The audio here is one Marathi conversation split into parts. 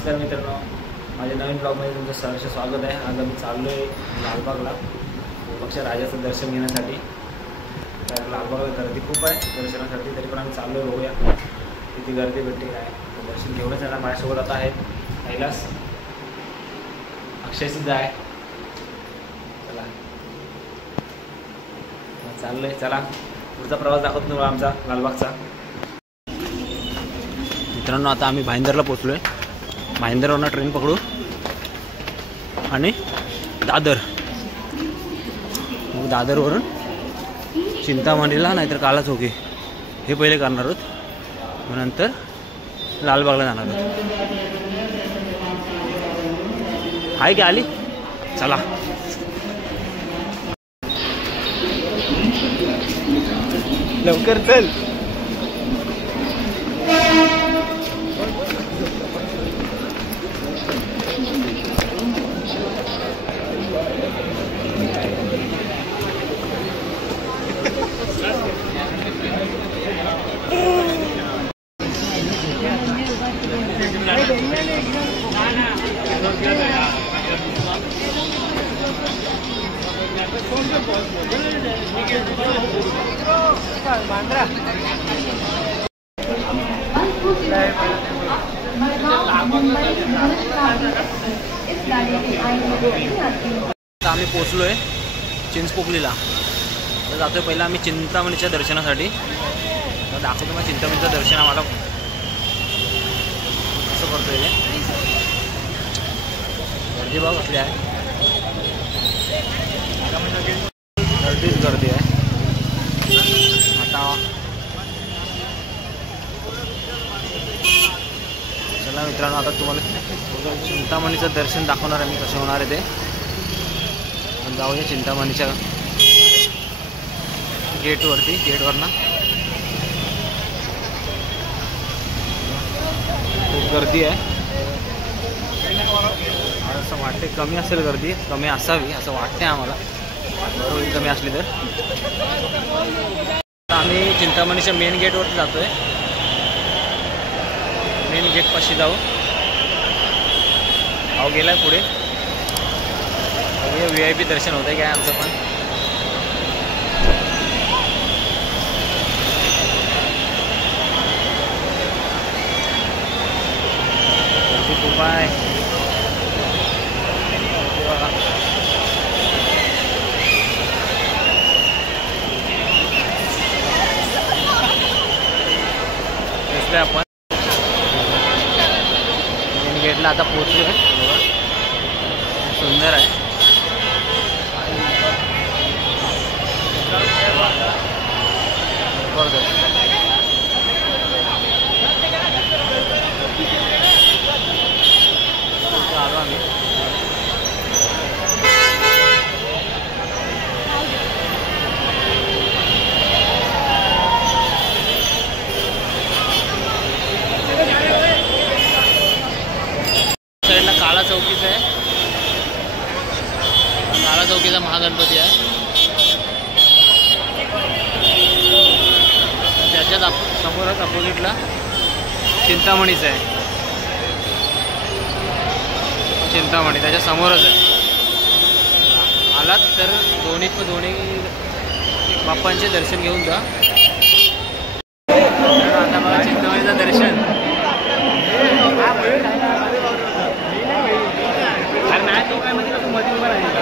नमस्कार मित्रांनो, माझ्या नवीन ब्लॉगमध्ये तुमचं सहर्ष स्वागत आहे। आज आम्ही चाललो आहे लालबागला पक्ष राजाचं दर्शन घेण्यासाठी। तर लालबागला गर्दी खूप आहे दर्शनासाठी, तरी पण आम्ही चाललो आहे, बघूया किती गर्दी भेटते काय। दर्शन घेऊनच येणार। माझ्यासोबत आता आहेत कैलास, अक्षयसुद्धा आहे। चला चाललो आहे, चला पुढचा प्रवास दाखवतो तुम्हाला आमचा लालबागचा। मित्रांनो आता आम्ही भाईंदरला पोचलो आहे। भाईंदरवरनं ट्रेन पकडू आणि दादर, मग दादरवरून चिंतामणीला नाहीतर काला चौकी हे पहिले करणार आहोत, मग नंतर लालबागला जाणार आहोत। आहे की आली? चला लवकर चल। आम्ही पोचलो आहे चिंचपोकलीला। तर जातोय पहिला आम्ही चिंतामणीच्या दर्शनासाठी। तर दाखवतो मग चिंतामणीचं दर्शन आम्हाला कसं करतोय। गर्दी बघ कसली आहे, गर्दीच गर्दी आहे आता। चला मित्रांनो, आता तुम्हाला चिंतामणीचं दर्शन दाखवणार आहे मी, कसं होणार आहे ते। पण जाऊया चिंतामणीच्या गेटवरती, गेटवरनं खूप गर्दी आहे। असं वाटते कमी असेल गर्दी, कमी असावी असं वाटते आम्हाला, बरोबर कमी असली तर। आम्ही चिंतामणीच्या मेन गेटवरती जातोय, मेन गेटपाशी जाऊ। अहो गेलाय पुढे, VIP दर्शन होतंय काय आमचं पण। खूप आहे आपण मेन गेटला आता पोहोचलो आहे। सुंदर आहे, आलो आम्ही। साईडला काला चौकीचा आहे, काला चौकीचा महागणपती आहे। त्याच्यात समोरच अपोजिटला चिंतामणीचं आहे, चिंतामणी त्याच्या समोरच आहे। आलात तर दोन्ही बाप्पांचे दर्शन घेऊन जा। आता बघा चिंतामणीचं दर्शन। अरे नाही तो काय म्हणजे मध्ये उभा राहील का?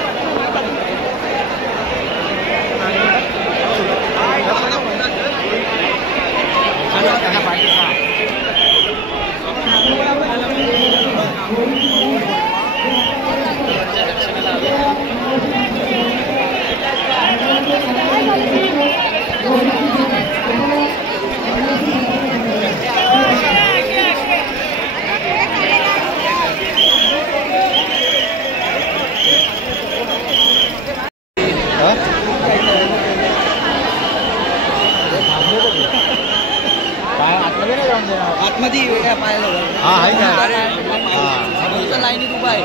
आतमध्ये पाहायला आहे का? लाईनीत उभा आहे।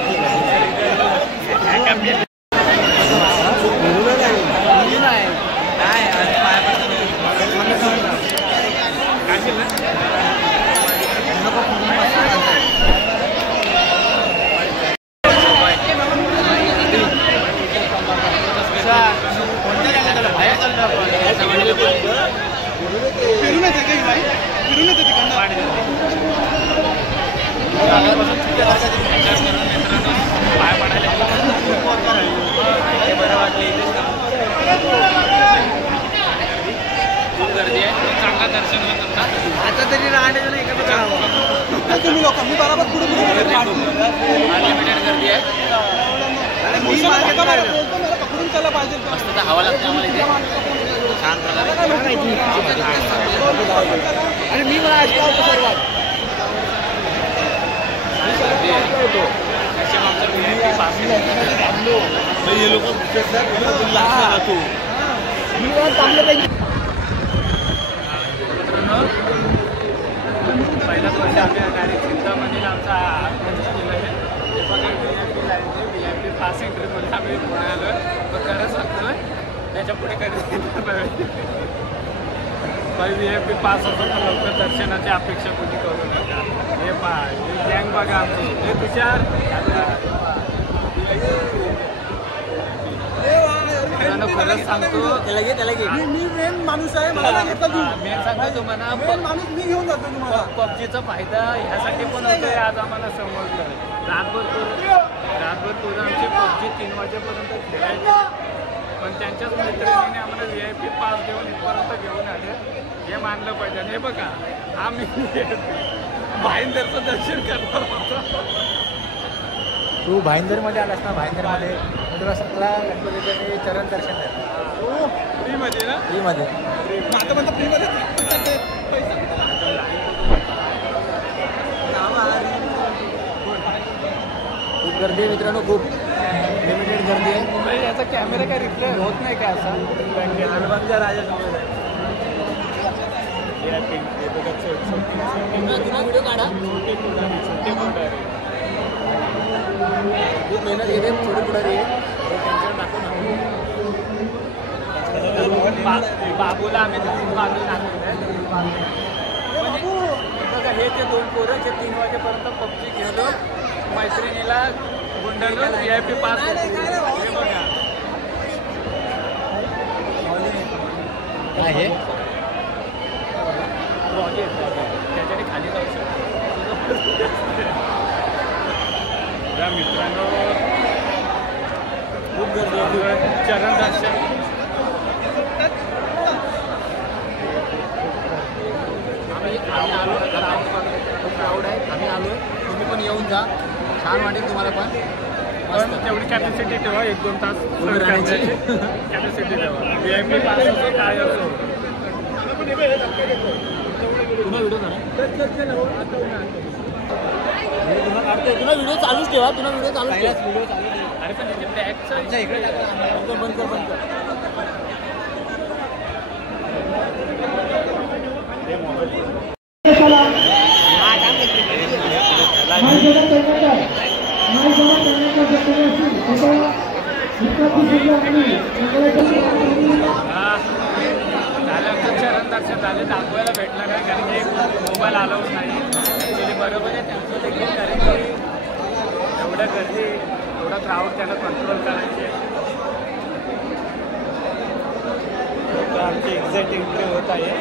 पाय पडायला बरं वाटलं. खूप गर्दी आहे. चांगला दर्शन होत होता. आता तरी राहण्याचं नाही का तुम्ही लोक मी बरोबर पुढे अनलिमिटेड गर्दी आहे. पकडून त्याला पाहिजे मस्त हवा लागते आम्हाला इथे छान प्रकारे. आणि मी मला ऐकला होतो सर्वात पहिल्याच वर्षी आम्ही डायरेक्ट चिंतामणीला आमचा केलं आहे. ते बघा VIP पास एंट्रीमध्ये आम्ही पुढे आलो आहे. मग खरं सांगतो त्याच्या पुढे कधी VIP पास होतो तर लवकर दर्शनाची अपेक्षा कुठे करू नका. हे पाय गँग बघा आमची. हे तुषार खरंच सांगतो मी मेन माणूस आहे. मला मेन सांगतो तुम्हाला माणूस मी घेऊन जातो तुम्हाला. पबजीचा फायदा ह्यासाठी पण होतोय आज आम्हाला समजलं. रातभर पोरं आमची पबजी 3 वाजेपर्यंत खेळायचे. पण त्यांच्याच मैत्रिणीने आम्हाला VIP पास देऊन इथपर्यंत घेऊन आले. हे मानलं पाहिजे. हे बघा आम्ही भाईंदरचं दर्शन करणार होतो. तू भाईंदरमध्ये आलास ना? भाईंदरमध्ये तुला सगळा गणपतीचे चरण दर्शन आहे फ्रीमध्ये ना? फ्रीमध्ये. आता म्हणतो फ्रीमध्ये खूप गर्दी आहे मित्रांनो. खूप लिमिटेड गर्दी आहे. याचा कॅमेरा काय रिप्ले होत नाही का असा? अलिबागच्या राजासमोर आहे. व्हिडिओ काढा. खूप मेहनत घेते. थोडी पुढे त्यांच्यावर टाकू ना. बाबूला आम्ही बाजू बघा हे ते 2 पोरं जे 3 वाजेपर्यंत पबजी खेळलो. मैत्रिणीला गुंडाळून VIP पास. हे बघा काय हे त्याच्याने खाली जाऊ शकतो. मित्रांनो खूप गर्दी चरण दर्शन. आम्ही आलो. खूप क्राऊड आहे. आम्ही आलो. तुम्ही पण येऊन जा. छान वाटेल तुम्हाला पण. तेवढी कॅपॅसिटी ठेवा. 1-2 तास कॅपॅसिटी ठेवा. VIP पास असो काय असो. पुन्हा व्हिडिओ करा. तुला व्हिडिओ चालूच ठेवा. तुला व्हिडिओ चालूच ठेवा. अरे पण त्याचे बॅगचं इकडे बंद कर. चरण दर्शन झाले. दाखवायला भेटलं नाही कारण की मोबाईल अलाउड नाही. ॲक्च्युली बरोबर आहे त्यांचं देखील. कारण की एवढ्या गर्दी एवढा क्राऊड त्यांना कंट्रोल करायचे. आमची एक्झॅक्ट एंट्री होत आहे.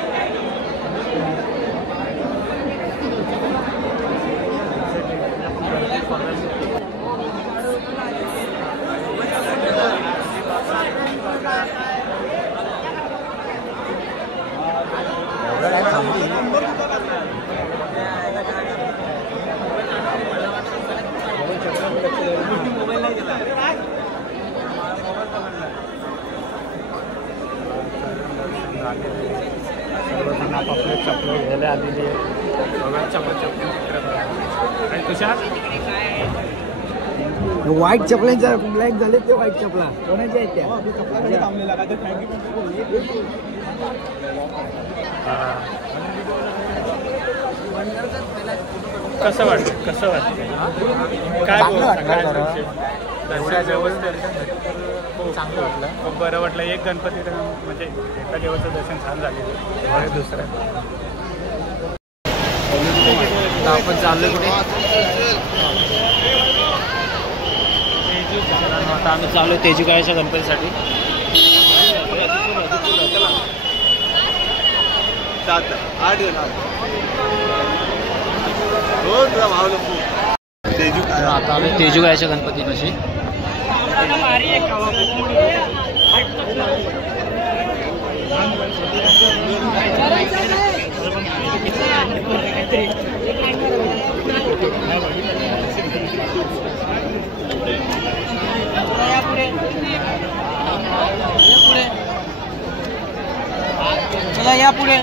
सर्वजण आपापले चपलं घ्यायला आलेली आहे. चपल आणि तुषार व्हाईट चपलांच्या ब्लॅक झाले ते व्हाईट चपला कोणाच्या आहेत त्या? कसं वाटतं? काय एवढ्या जवळ दर्शन चांगलं वाटलं. खूप बरं वाटलं. एक गणपती म्हणजे एका देवाचं दर्शन छान झालेलं. दुसरं आपण चाललोय कुठे? आता आम्ही चालू तेजीकाळ्याच्या गणपतीसाठी. 7 8 येणार रोज भावलं तेजू काय आता आम्ही तेजू गायच्या गणपतीपाशी. चला या पुढे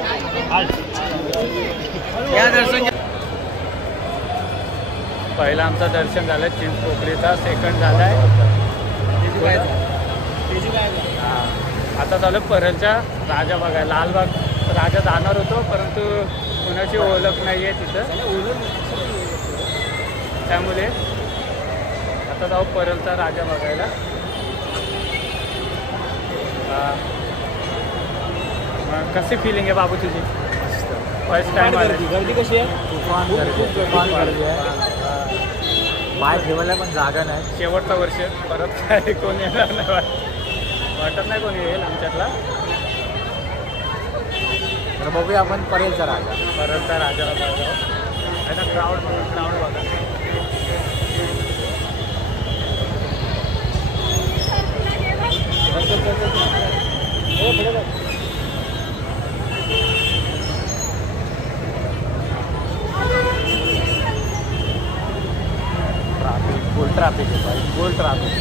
या दर्शन. पहिला आमचं दर्शन झालं चिंचपोकळीचा, सेकंड झालाय आता चालू परलच्या राजा बघायला. लालबाग राजा जाणार होतो परंतु कुणाची ओळख नाही आहे तिथं, त्यामुळे आता जाऊ परलचा राजा बघायला. मग कशी फिलिंग आहे बाबू तुझी? फर्स्ट टाइम आली. गर्दी कशी आहे? तुफान गर्दी आहे. पाय ठेवायला पण जागा नाही. शेवटचं वर्ष, परत काय कोण येणार नाही वाटत नाही कोणी येईल आमच्यातला. तर बघूया आपण परेलचा राजा. परतचा राजाला बघा. आता क्राऊड बघा. ट्रॅफिक, फुल ट्रॅफिक आहे भाई, फुल ट्रॅफिक.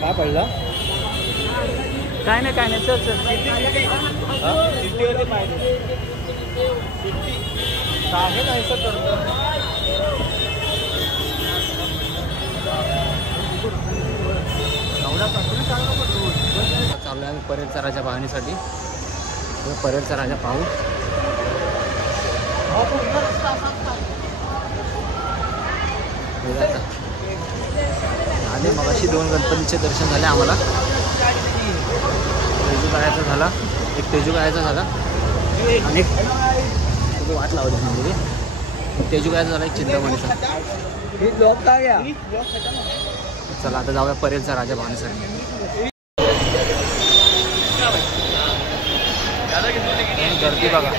काय पडला? काय नाही चल सिटीवरती पाहिजे. सिटी आहे नाही सर करतो. चालू आहे आम्ही परेलचा राजा पाहण्यासाठी. परेलचा राजा पाहू. आले मगाशी 2 गणपतीचे दर्शन झाले आम्हाला. तेजू गायचा झाला, एक तेजू गायचा झाला आणि एक वाट लावली म्हणजे तेजू गायचा झाला, एक चिंतामणीचा. चला आता जाऊया परेलचा राजा पाहण्यासाठी. गर्दी बघा.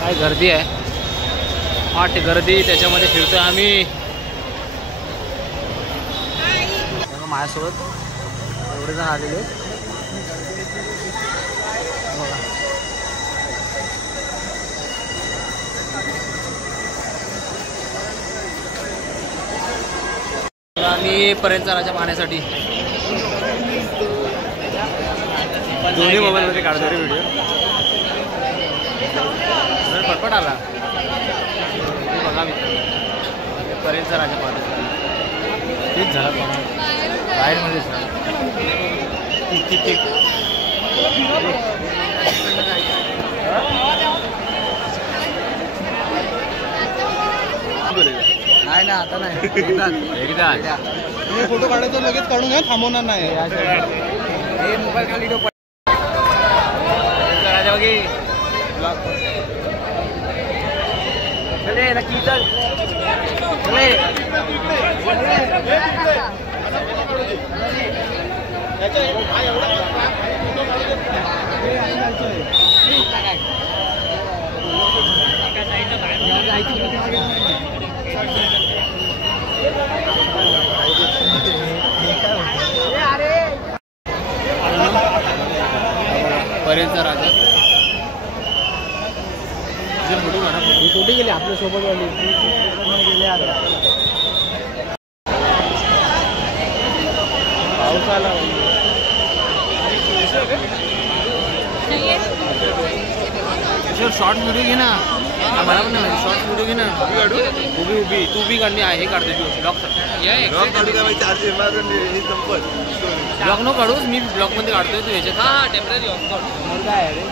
काय गर्दी आहे, वाट गर्दी, त्याच्यामध्ये फिरतोय आम्ही. माझ्यासोबत एवढे जण आलेले बघा. आम्ही परेलचा राजा पाहण्यासाठी दोन्ही मोबाईलमध्ये काढतो रे व्हिडिओ. पटपट आला बघा मित्र, परेलचा राजा पाहण्यासाठी. तेच झाला राईडमध्येच ना. ठीक नाही ना, आता नाही, एकदा फोटो काढायचं लगेच काढून घ्या, थांबवणार नाही. मोबाईल खाली राजा वगैरे चले नक्की चल चले. परेलचा राजा फोटो काढा. कुठे गेले आपल्या सोबत वाली गेले. आता पाऊस आला. शॉर्ट व्हिडिओ घे ना, मला पण नाही शॉर्ट व्हिडिओ घे ना. उभी तू बी काढली आहे, हे काढते तू ब्लॉग ब्लॉग नको काढूस, मी ब्लॉगमध्ये काढतोय. तू ह्याच्यात हा टेम्पररी ऑफ काढ. काय आहे रे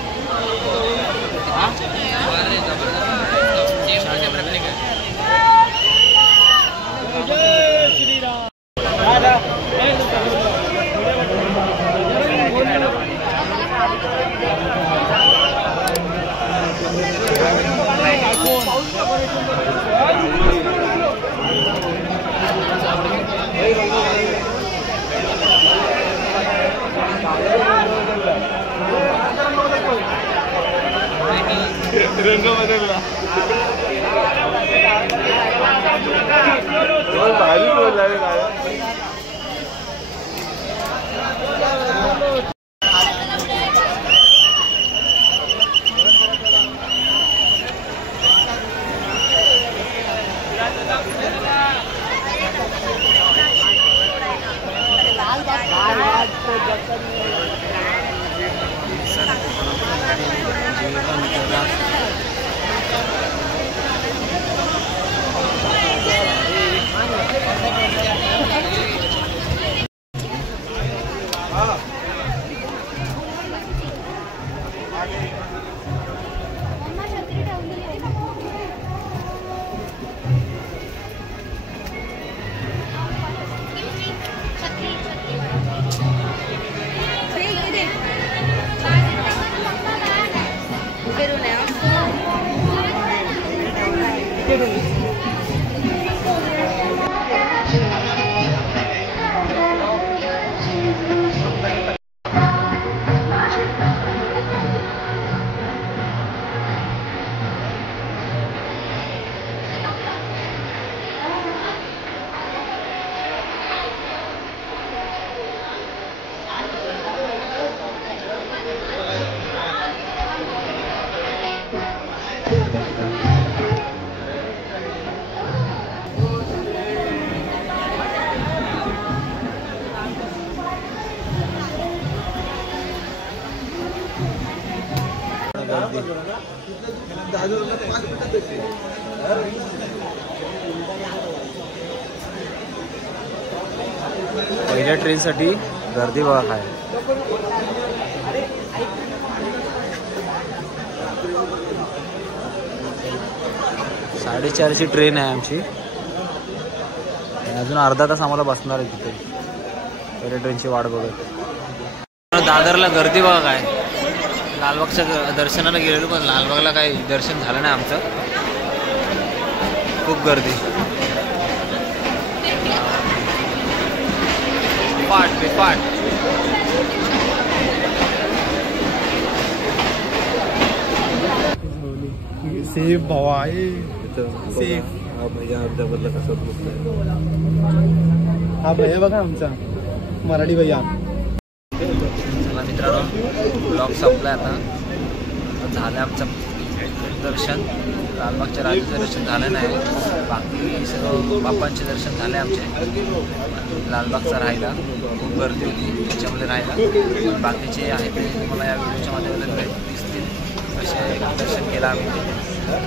रंग बदलला भारी बोलला रे काय पहिल्या ट्रेनसाठी गर्दी बघा काय. साडेचारची ट्रेन आहे आमची. अजून अर्धा तास आम्हाला बसणार आहे तिथे पहिल्या ट्रेनची वाट बघत. दादरला गर्दी बघा काय. लालबागच्या दर्शनाला गेलेलो पण लालबागला काही दर्शन झालं नाही आमचं. खूप गर्दी. पाट बेपाट. सेफ भावा आहे सेफ. हा भैया आमच्याबद्दल कसं बोलतोय. हा भैया बघा आमचा मराठी भैया. चला मित्रांनो ब्लॉग संपलाय आता. झालं आमचं दर्शन. लालबागच्या राजाचं दर्शन झालं नाही. बाकी सगळं बाप्पांचे दर्शन झाले आमचे. लालबागचा राहिला. खूप गर्दी होती त्याच्यामध्ये राहिला. बाकीचे आहेत ते तुम्हाला या व्हिडिओच्या माध्यमातून दिसतील कसे दर्शन केलं आम्ही.